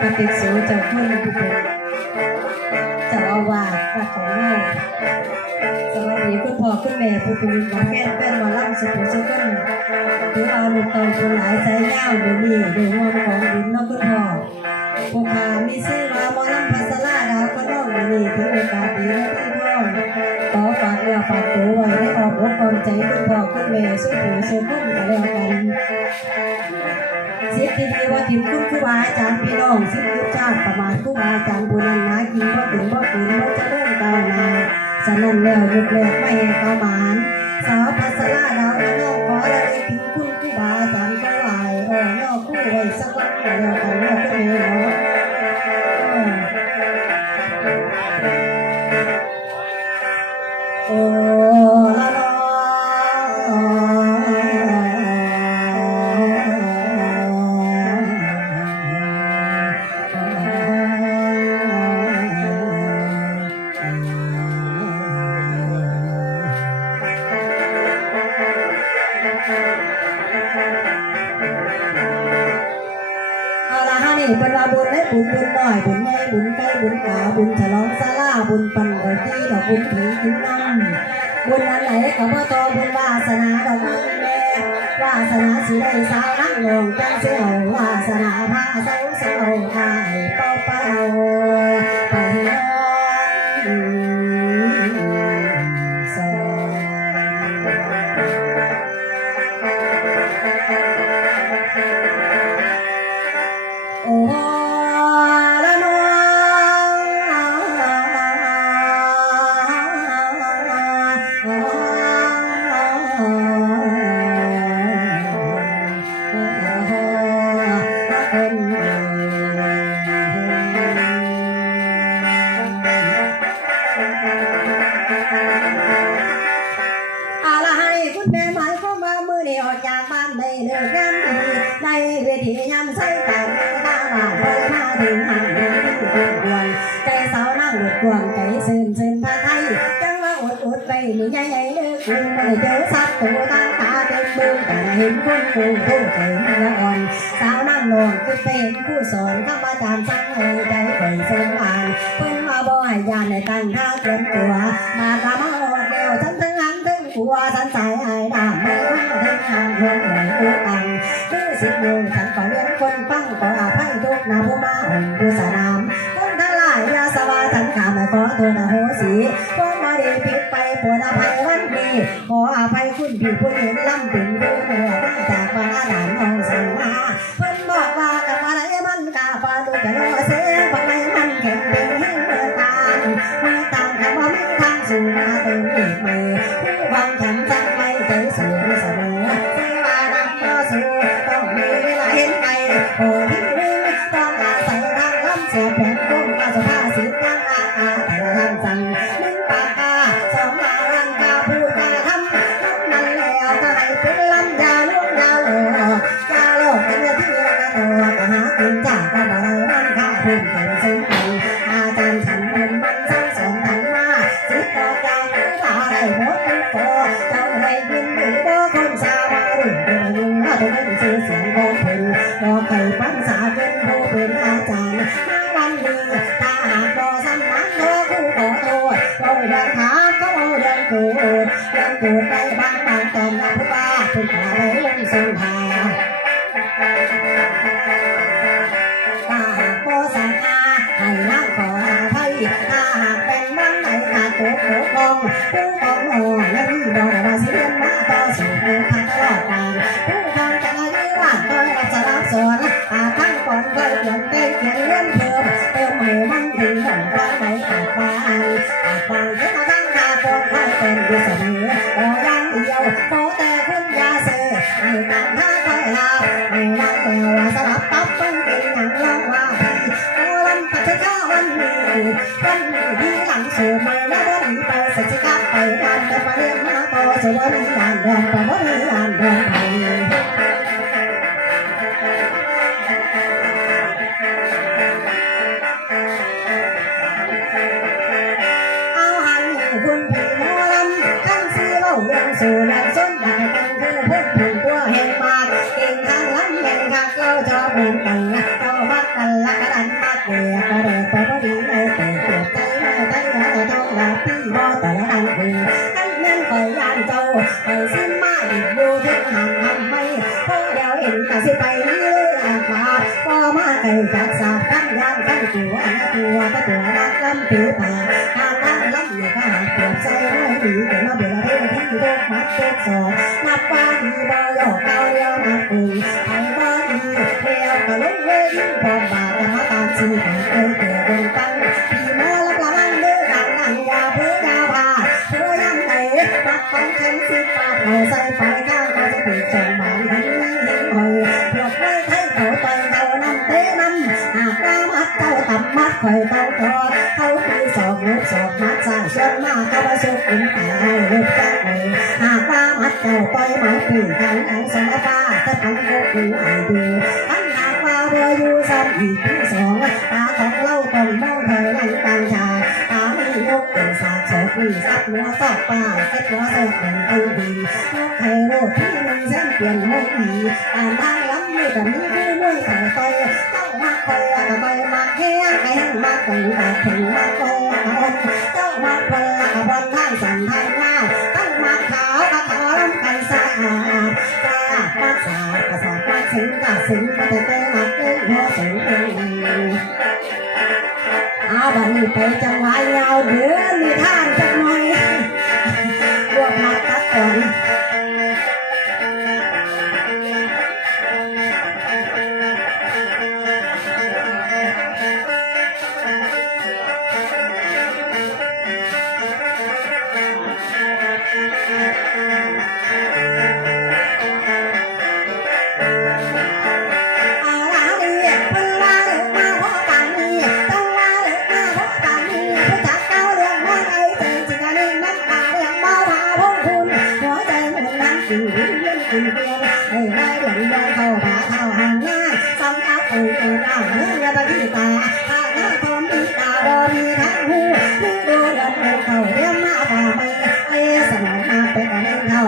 พระภิกษุเจ้าคุณผู้เป็นเจ้าอาวาสวัดของเราสวัสดีคุณพ่อคุณแม่ผู้เป็นหมอแก้นแป้นมอล่ำสุขุมสุขนถือเอาลูกเตาคนหลายสายยาเดี๋ยวนี้โดยรวมของดินน้องคุณพ่อผู้ขามีชื่อว่าหมอล่ำพัสลาดาวก็น้องเดี๋ยวนี้ถือโอกาสดีและที่พ่อขอฝากเนื้อฝากตัวไว้ให้ออกอกความใจคุณพ่อคุณแม่สุขุมสุขนกันแล้วกัน สิทธิดีว่าทิมคุณครูบาอาจารย์พี่น้องสิทธิชาติประมาณครูบาอาจารย์บุญนากินพ่อถึงพ่อถึงพ่อจะเริ่มก้าวหน้าฉะนั้นแล้วยุคแรกไม่ให้ประมานสาวพัสลาดาวน้องขอระลึกถึงคุณครูบาอาจารย์ก็ไหวอ่อนนอกคู่ไว้สักวันเดียว นี่เป็นว่าบุญให้บุญบุญน้อยบุญใหญ่บุญไกลบุญกาบุญฉลองซาลาบุญปันกอที่ดอกบุญผีบุญน้ำบุญอันไหนกับ่ตอบุญวาสนาดอกไม้แม่วาสนาสีได้สาวนั่งลงจังเสียววาสนาพาเสาเสาหายเป้าเป้า ผู้สอนข้ามาจารย์สั่งให้ใจเปิดสมบานเพิ่งมาบ่ให้ยานในตั้งท่าเตรียมตัว มาตามมาอดเดียวฉันทั้งหันทั้งหัวฉันใส่ไอ้ดำไม่ว่าทั้งทางเพื่อนไหนอุตังคือสิบโมงฉันก็เลี้ยงคนฟังขออภัยทุกนาผู้มาหุ่นดูสนามคนทั้งหลายยาสวาฉันขาม่ขอตัวนะโหสีพวกมาดีผิดไปปวดอภัยวันนี้ขออภัยคุณพี่ผู้เห็นลำถึงผู้ ยิงมาถึงชื่อเสียงโบเพิ่นบอกให้ปัญษาเป็นผู้เป็นอาจารย์วันนี้ถ้าหากบ่สำนักโลกูขอโทษเราเดินทางเขาเอาเดินกูเดินกูไป องว่าไหนขาดบางขาดบางที่มาตั้งนาปนให้เป็นอยู่เสมอขออย่างเดียวขอแต่คุณยาเสือให้ตั้งท่าคอยลาให้นั่งแต่ว่าสลับตับเป็นอย่างลองว่าโอ้ลำปัจจุบันวันนี้วันนี้ที่หลังสู่ไม่นะวันนี้ไปสัจจิกาไปงานแต่ประเด็นมาโตสวันนี้งานเดินแต่วันนี้งานเดินไป คือพูดถึงตัวเฮงมากเก่งทางลำแห่งทางเจ้าจอบเหมือนกันนะเจ้ามั ปีจงหมายให้คอยปลดไว้ให้เขาต่อยเขานำเตะนำหากตามัดเขาตำมัดคอยเตาทอเขาปีสองลูกสองมัดสาวชวนมากเขาสุขุมแต่ให้ลูกจักเลยหากตามัดเขาต่อยหมายปีทางอังสมาตาแต่ทางโคกูไอเดียอันหากว่าเบอร์อยู่ซ้ำอีกที่สองตาของ มีสัตว์มัวสัตว์ป่าสัตว์มัวสัตว์เป็นเอาดีลูกไทยโรดที่มันเส้นเปลี่ยนไม่ดีอ่านทางล้ำมือกันมือคู่มือต่างไปต้องมาคอยกับไปมาแห้งแห้งมาคอยมาถึงมาคอยกับคนต้องมาคอยกับบนทางสันทางหาต้องมาขาวกับขาวล้ำไปสะอาดสะอาดมาสะอาดกระสอบมาถึงกระสิงแต่เตะมาเต้นหัวถึงเอง อาบันไปจังหวเงาเดือมีท่านจังหน่อยพวกมาตัดก่อน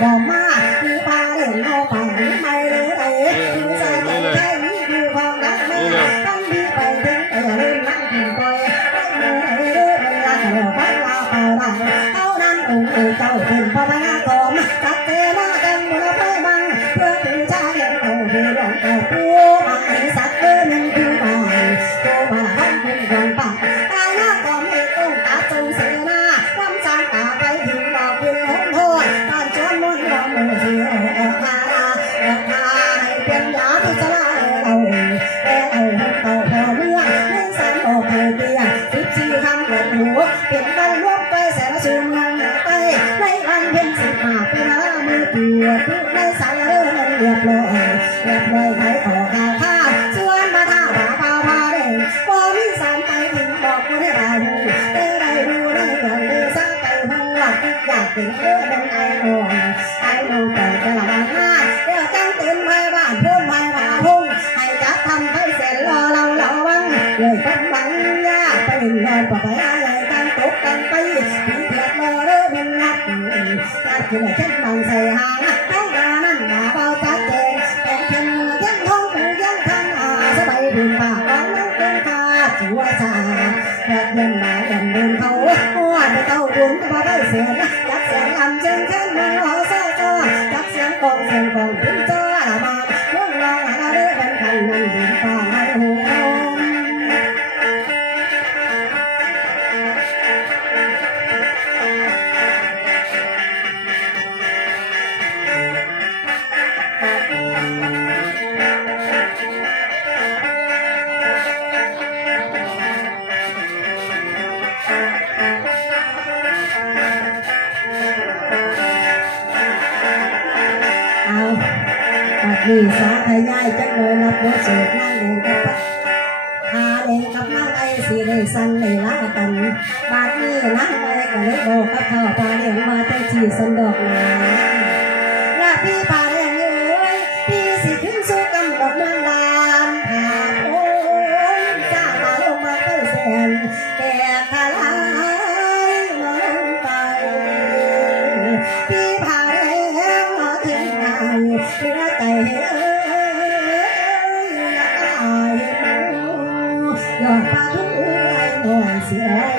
Bye-bye. ถึงไอ้เช่นบางใส่หานะ สาทยายจักหน่ยนับบทเสดนั่งเองกับพัดหาเองกับนั่งไอ้สีได้สั่นเลยลากัน บาดนี้นั่งไปก็เลยบอกกับเขาปลาเลี้ยงมาตั้งจีสันดอกนาลาพี่ปลาเลี้ยงเอ้ยพี่สีขึ้นสู้กันดอกมันลานหาโอ้ยจ้ามาลงมาเกล้แสนแก่ขาลายน้องไปพี่พา Yeah.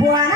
ผัวนะ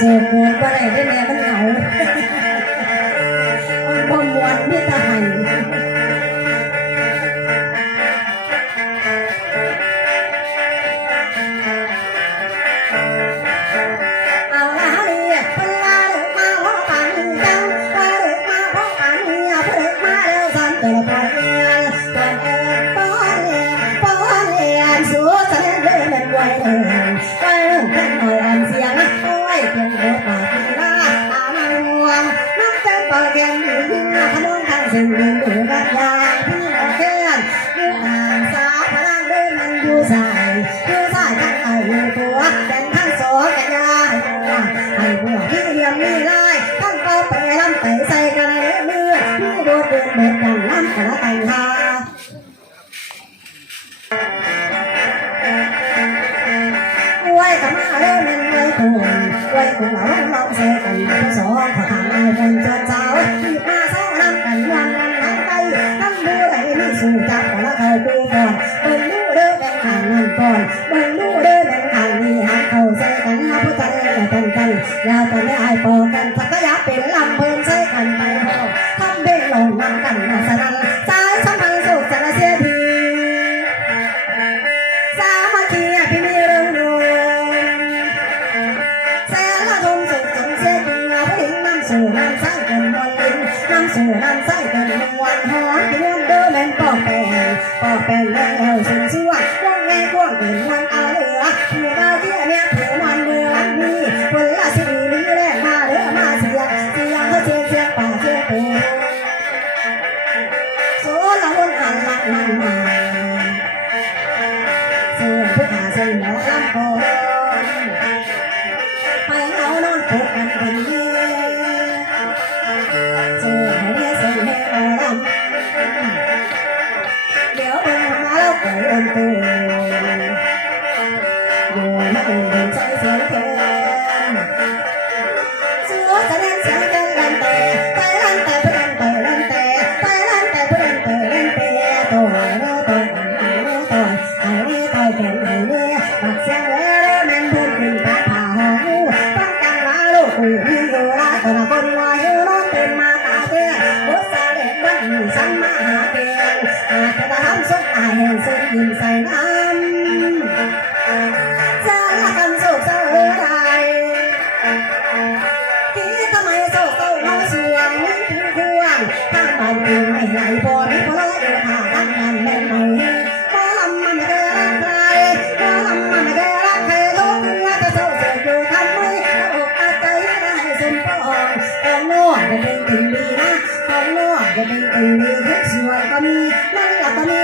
สูบหัวก็ได้ได้แม่มันเหงามันบ่มวนไม่ตาย สิ่งหนึ่งถูายพี่เอาเพื่อนเรื่งางสาพลังด้วยมันดูใสดูใสายทั้งไอ้หัวเป็นทั้งสองกันยาไอ้พวกพี่เรียมมีลายทั้งก็ไปลำไปใส่กันในมื่อผู้โดดเด่นเดิดกังล้ำกันละแต่งหาไว้กับมาเรื่องมันไว้ตัวไว้ตัวเราเราใส่กันสอง มันรู้เดิอมันอ่างมีหาเขาใส่กันหาผู้ใจนกันกันกันยาวตอนนี้ไอ้ปอกันพักยาเป็น That's. เป็น tình ดีนะของนอกจะเป็น tình ดีทุกส่วนก็มีนั่นแหละก็มี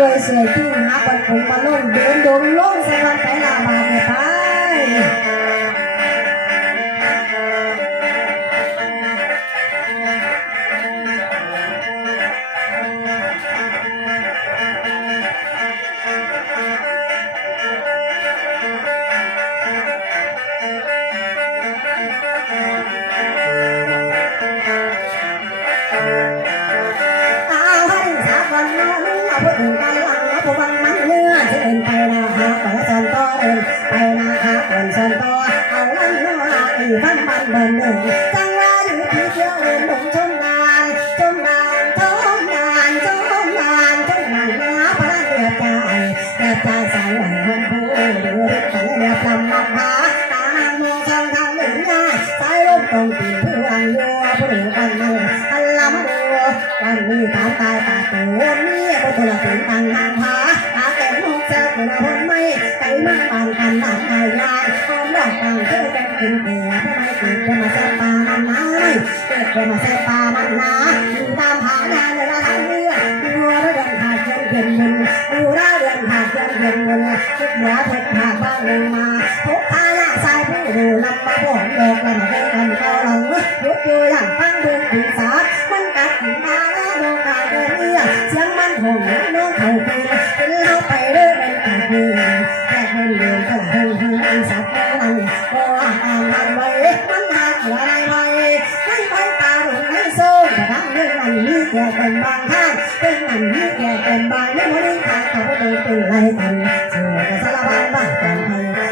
ด้วยเสียที่หาปันผงมาล่นเดินดงล่นสลับไปลาบาเนไป เกิดจะมาแซ่ปามันนาตามหางานเลยละทั้งเรืองดูแล้วเดินผ่านเดินเดินวนดูแล้วเดินผ่านเดินเดินวนทุกเหนือทุกผ่านบ้านลงมาทุกทายาสายผู้ดูลำมาบ่นดอกแล้วมาได้กันก็ลงยุดอยู่อย่างฟังเดินถึงสามันกัดมาแล้วโดนกาเดินเรือเสียงมันหงน้องเขาเป็น กันเสือสารพัดบ้าเป็นไท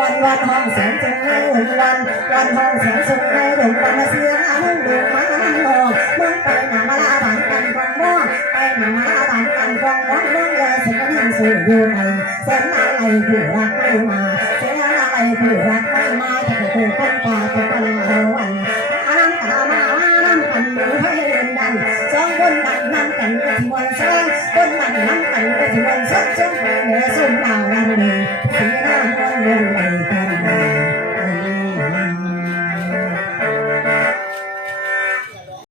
วันวันห้องแสงสุขให้หงวันวันห้องแสงสุขให้หงวันมาเสียงมึงดูมาทั้งหอมึงไปหนามาลาบังกันฟองม้อไปหนามาลาบังกันฟองม้องมึงเลยเสียงยังสูงอยู่ในเสียงอะไรอยู่รักไม่มาเสียงอะไรอยู่รักไม่มาแต่กูต้องตาจะเป็นเอาวันอาลังตามาว่าน้ำกันหรือให้เดินดันสองคนดันน้ำกันก็ถึงวันสองคนดันน้ำงกันก็ถึงวันสองสองเหนือสุนดาวดันเลยถึหน้าคนหนึ่